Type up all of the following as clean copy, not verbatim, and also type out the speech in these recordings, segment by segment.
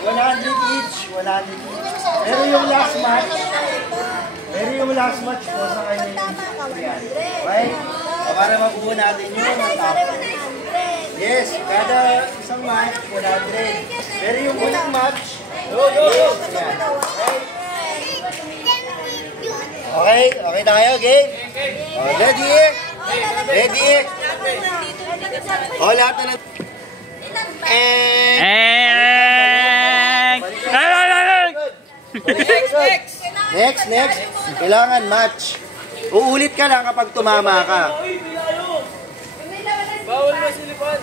each. 100 each. Pero yung last match po sa kanya yung yan. Okay? Para mabuo natin yun. Yes, kada isang match, 100. Pero yung unang match, yes, yan. Okay? Okay tayo, game? Ready? Ready? Lahat na lang. Next. Kailangan match. Uulit ka lang kapag tumama ka. Bawal mo silipan.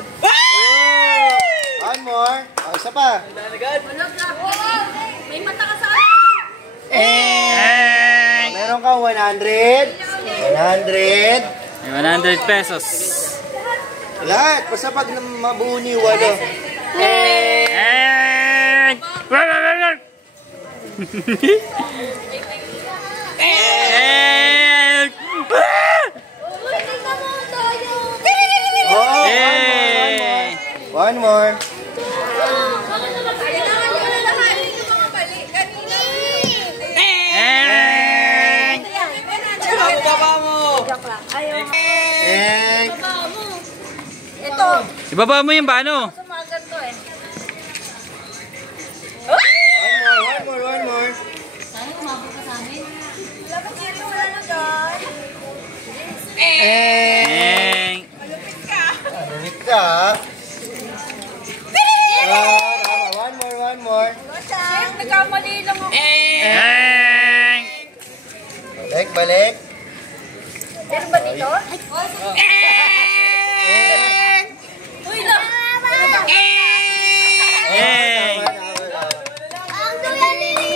One more. Isa pa. May mata ka sa akin. Meron ka 100. 100 pesos. Lahat. Basta pag mabuo niyo, wala. One more. Ibaba mo yung bano. One more. Sana umabot ka sa amin. Wala pa sila, wala na Malupit ka. One more. Chef, nagkamali lang ako. Balik. Meron ba dito? Uy, lang!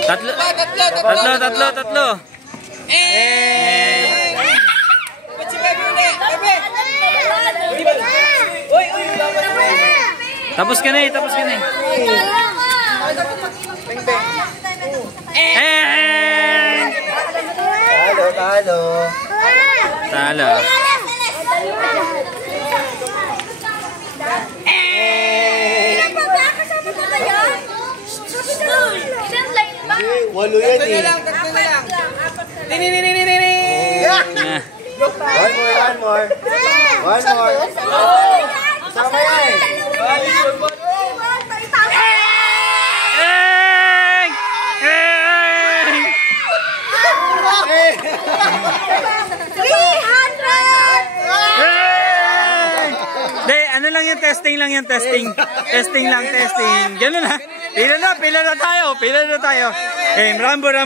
Tatlo. Ba't si Bebe ulit? Bebe! Uy! Tapos ka na eh. Talo. Walo yan eh. Tatlo na lang. One more. Sama yan. Ano lang yung testing lang. Testing. Ganun na. Pila na tayo. Rumble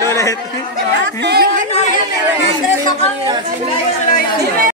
ulit.